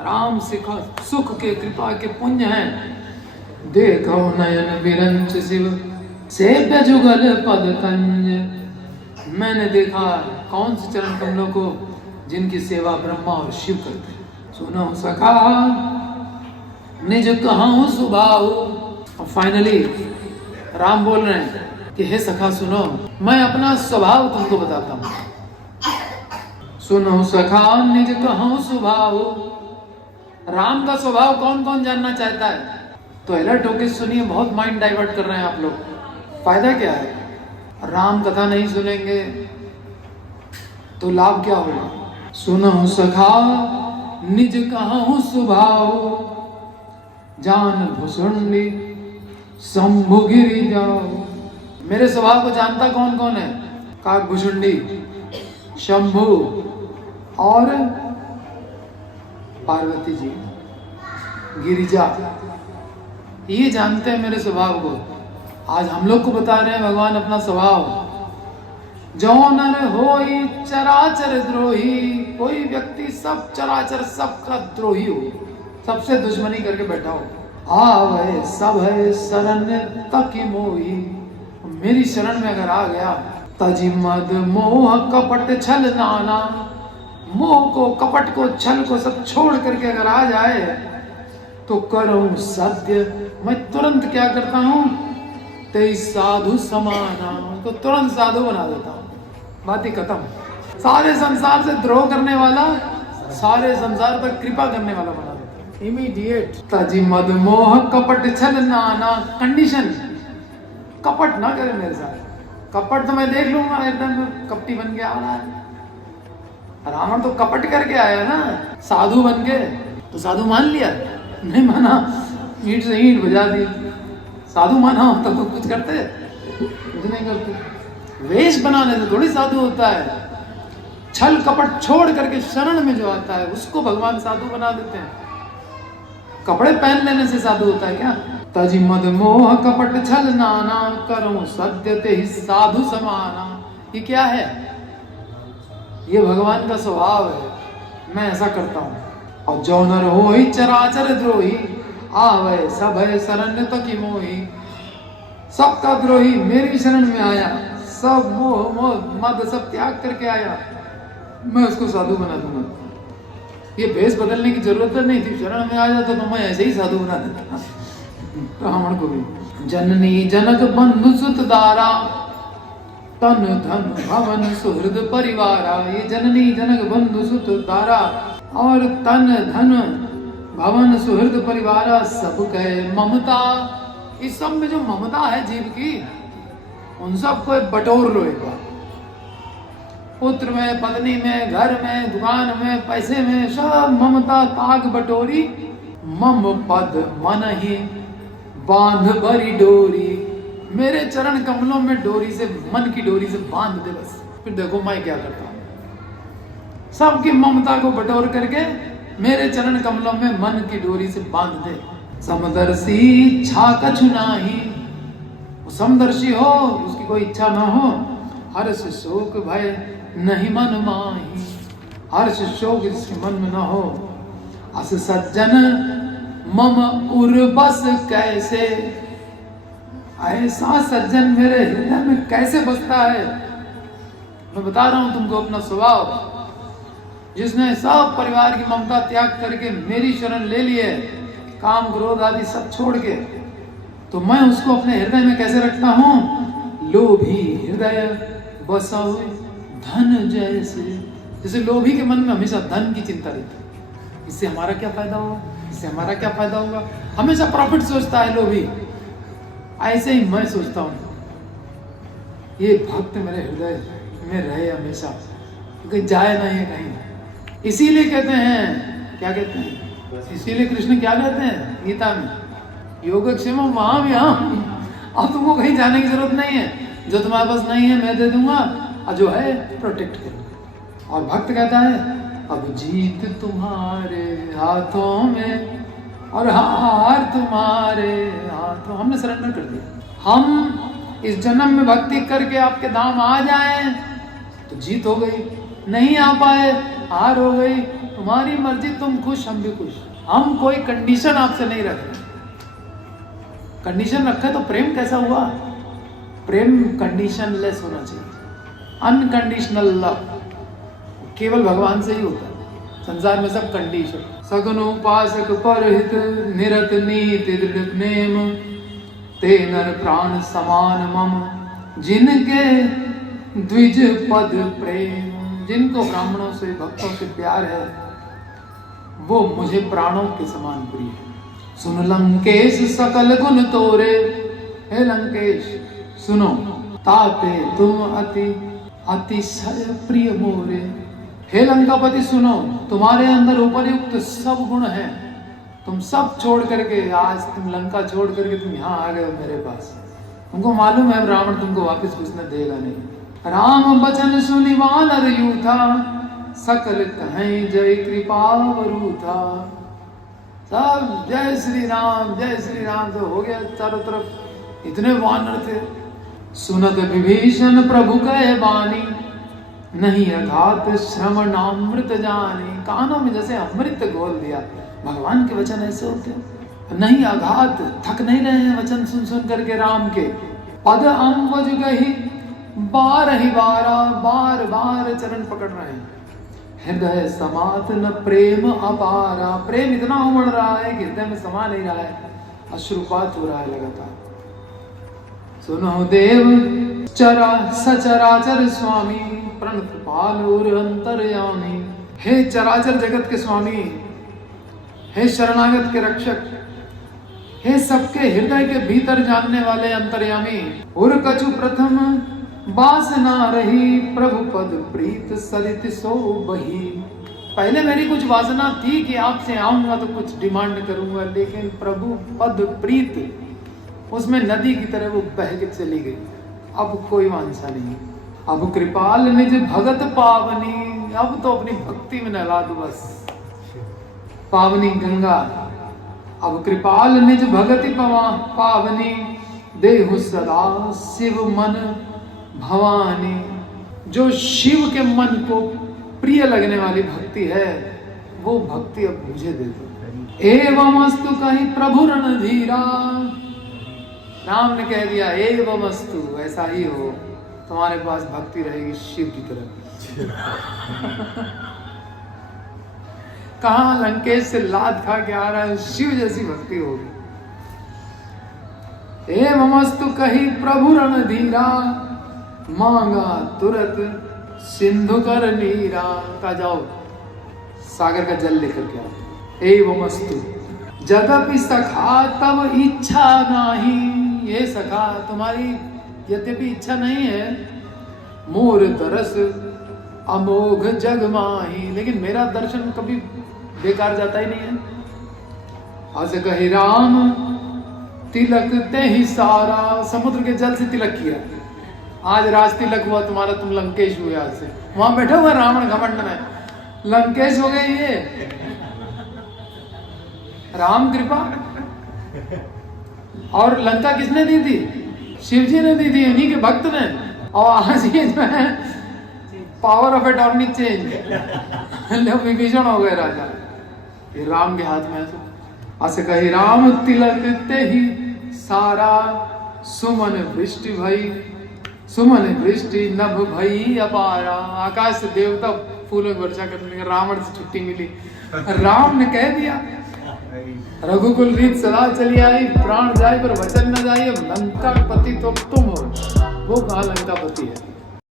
राम सिखा सुख के कृपा के पुण्य हैं। देखो नयन विरंच शिव सेव्य जुगल पद कंज। मैंने देखा कौन से चरण कमलों को जिनकी सेवा ब्रह्मा और शिव करते हैं। सुनो सखा निज कहूँ सुभाऊ। और फाइनली राम बोल रहे हैं कि हे सखा सुनो, मैं अपना स्वभाव तुमको बताता हूं। सुनो सखा निज कहूँ स्वभाव। राम का स्वभाव कौन कौन जानना चाहता है? तो अलर्ट होके सुनिए, बहुत माइंड डाइवर्ट कर रहे हैं आप लोग। फायदा क्या है? राम कथा नहीं सुनेंगे तो लाभ क्या होगा? सुनो सखा निज कहूँ स्वभाव। जान भुसुंडी शंभु गिरी जाओ। मेरे स्वभाव को जानता कौन कौन है? काक भुसुंडी, शंभु और पार्वती जी, गिरिजा, ये जानते हैं मेरे स्वभाव को। आज हम लोग को बता रहे हैं भगवान अपना स्वभाव। जो नर होई चराचर द्रोही। कोई व्यक्ति सब चराचर सबका द्रोही हो, सबसे दुश्मनी करके बैठा हो। आवे सब है शरण तकी मोही। मेरी शरण में अगर आ गया, तजी मद मोह कपट छल नाना। मोह को, कपट को, छल को सब छोड़ करके अगर आ जाए तो करूं सत्य। मैं तुरंत क्या करता हूं? तेई साधु समाना। तो तुरंत साधु बना देता हूं। बात ही खत्म। सारे संसार से द्रोह करने वाला सारे संसार पर कृपा करने वाला बना देता। इमीडिएट। तजी मद मोह कपट छल नाना। कंडीशन, कपट ना करे मेरे साथ। कपट तो मैं देख लूंगा, एकदम कपटी बन के आ रहा है। रावण तो कपट करके आया ना, साधु बन के। तो साधु मान लिया? नहीं माना, ईंट से ईंट बजा दी। साधु माना हो तो कुछ करते? कुछ नहीं करते। वेश बनाने से थोड़ी साधु होता है। छल कपट छोड़ करके शरण में जो आता है उसको भगवान साधु बना देते हैं। कपड़े पहन लेने से साधु होता है क्या? तजी मद मोह कपट छल नाना। करूं सत्य ते ही साधु समाना। ये क्या है? ये भगवान का स्वभाव है। मैं ऐसा करता हूं। और जो नर होई चराचर द्रोही। आवे सब है शरण तकी मोही। सबका द्रोही मेरी शरण में आया, सब मोह मोह मद सब त्याग करके आया, मैं उसको साधु बना दूंगा। ये भेष बदलने की जरूरत नहीं थी। शरण में आ जाता तो मैं ऐसे ही साधु बना देता ब्राह्मण को भी। जननी जनक बंधु सुत दारा। तन धन भवन सुहृद परिवारा। ये जननी जनक बंधु सुत दारा और तन धन भवन सुहृद परिवारा सब कहे ममता। इस सब में जो ममता है जीव की, उन सबको बटोर लो एक बार। पुत्र में, पत्नी में, घर में, दुकान में, पैसे में, सब ममता ताग बटोरी। मम पद मन ही बांध भरी डोरी। मेरे चरण कमलों में डोरी से, मन की डोरी से बांध दे बस। फिर देखो मैं क्या करता हूं। सबकी ममता को बटोर करके मेरे चरण कमलों में मन की डोरी से बांध दे। समदर्शी इच्छा कछु नाही। वो समदर्शी हो, उसकी कोई इच्छा ना हो। हर्ष शोक भय नहीं मन माही। हर्ष शोक जिसके मन में ना हो। अस सज्जन मम उर बस कैसे। ऐसा सज्जन मेरे हृदय में कैसे बसता है? मैं बता रहा हूं तुमको अपना स्वभाव। जिसने सब परिवार की ममता त्याग करके मेरी शरण ले ली है, काम क्रोध आदि सब छोड़ के, तो मैं उसको अपने हृदय में कैसे रखता हूं? लोभी हृदय बसा हुए धन जैसे। जैसे लोभी के मन में हमेशा धन की चिंता रहती है। इससे हमारा क्या फायदा होगा, इससे हमारा क्या फायदा होगा, हमेशा प्रॉफिट सोचता है लोभी। ऐसे ही मैं सोचता हूँ ये भक्त मेरे हृदय में रहे हमेशा, क्योंकि जाए ना ये कहीं। इसीलिए कहते हैं, क्या कहते हैं, इसीलिए कृष्ण क्या कहते हैं गीता में, योगक्षेम महाव्याम। अब तुमको कहीं जाने की जरूरत नहीं है। जो तुम्हारे पास नहीं है मैं दे दूंगा, और जो है प्रोटेक्ट करूंगा। और भक्त कहता है अब जीत तुम्हारे हाथों में और हार तुम्हारे हाथों। हमने सरेंडर कर दिया। हम इस जन्म में भक्ति करके आपके धाम आ जाएं तो जीत हो गई। नहीं आ पाए हार हो गई, तुम्हारी मर्जी, तुम खुश हम भी खुश। हम कोई कंडीशन आपसे नहीं रख रहे। कंडीशन रखे तो प्रेम कैसा हुआ? प्रेम कंडीशन लेस होना चाहिए, अनकंडीशनल लव केवल भगवान से ही होता है। संसार में सब कंडीशन। सगुन उपासक परहित निरत नीति दृढ़ नेम, ते नर प्राण समान मम जिनके द्विज पद प्रेम। जिनको ब्राह्मणों से भक्तों से प्यार है वो मुझे प्राणों के समान प्रिय है। सुन लंकेश सकल गुण तोरे, हे लंकेश सुनो, ताते तुम अति अतिशय प्रिय मोरे। हे लंकापति सुनो, तुम्हारे अंदर उपरयुक्त सब गुण हैं। तुम सब छोड़ करके, आज तुम लंका छोड़ करके तुम यहाँ आ गए हो मेरे पास। तुमको मालूम है रावण तुमको वापस घुसने देगा नहीं। राम बचन सुनि वानर यूथा, सकल कहें जय कृपा वरूथा। सब जय श्री राम तो हो गया चारों तरफ, इतने वानर थे। सुनत विभीषण प्रभु कहे वाणी, नहीं अघात श्रवणामृत जानी। कानों में जैसे अमृत घोल दिया। भगवान के वचन ऐसे होते हैं, नहीं अघात, थक नहीं रहे हैं वचन सुन सुन करके राम के। पद अम्बुज गही बारहि बारा, बार बार चरण पकड़ रहे हैं। हृदय समात न प्रेम अपारा, प्रेम इतना उमड़ रहा है कि हृदय में समा नहीं रहा है, अश्रुपात हो रहा है लगातार। सुनो देव चरा सचराचर स्वामी, प्रणतपाल और अंतर्यामी। हे चराचर जगत के स्वामी, हे शरणागत के रक्षक, हे सबके हृदय के भीतर जानने वाले अंतर्यामी। और कछु प्रथम वासना रही, प्रभु पद प्रीत सरित सो बही। पहले मेरी कुछ वासना थी कि आपसे आऊंगा तो कुछ डिमांड करूंगा, लेकिन प्रभु पद प्रीत उसमें नदी की तरह वो बह के चली गई। अब कोई वांछा नहीं। अब कृपाल निज भगत पावनी, अब तो अपनी भक्ति में नहला दो बस, पावनी गंगा। अब कृपाल निज भगति पावनी, देहु सदा शिव मन भवानी। जो शिव के मन को प्रिय लगने वाली भक्ति है वो भक्ति अब मुझे दे दो। एवं अस्तु कही प्रभु रणधीरा, राम ने कह दिया एवं अस्तु, ऐसा ही हो, तुम्हारे पास भक्ति रहेगी शिव की तरह। कहां लंकेश से लात खा के आ रहा है, शिव जैसी भक्ति होगी। एवं अस्तु कही प्रभु रणधीरा, मांगा तुरंत सिंधु कर नीरा। का जाओ सागर का जल लेकर के आओ। एवं अस्तु जदपि सखा तब इच्छा नहीं, ये सखा तुम्हारी यद्यपि इच्छा नहीं है, मोर दरस अमोघ जग माही, लेकिन मेरा दर्शन कभी बेकार जाता ही नहीं है। अस कहे राम तिलक ते ही सारा, समुद्र के जल से तिलक किया। आज राज तिलक हुआ तुम्हारा, तुम लंकेश हुए आज से। वहां बैठा हुआ रावण घमंड में, लंकेश हो गए ये। राम कृपा। और लंका किसने दी थी? शिव जी ने दी थी, इन्हीं के भक्त ने। और आज ये जो है power of attorney change, Vibhishan हो गए राजा। ये राम के हाथ में है। अस कही राम तिलक ते ही सारा, सुमन वृष्टि भई, सुमन वृष्टि नभ भई अपारा। आकाश से देवता फूलों की वर्षा करने लगे, रावण से छुट्टी मिली। राम ने कह दिया रघुकुल रीत सदा चली आई, प्राण जाए पर वचन न जाए। लंका पति तो तुम हो, वो कहा लंका पति है।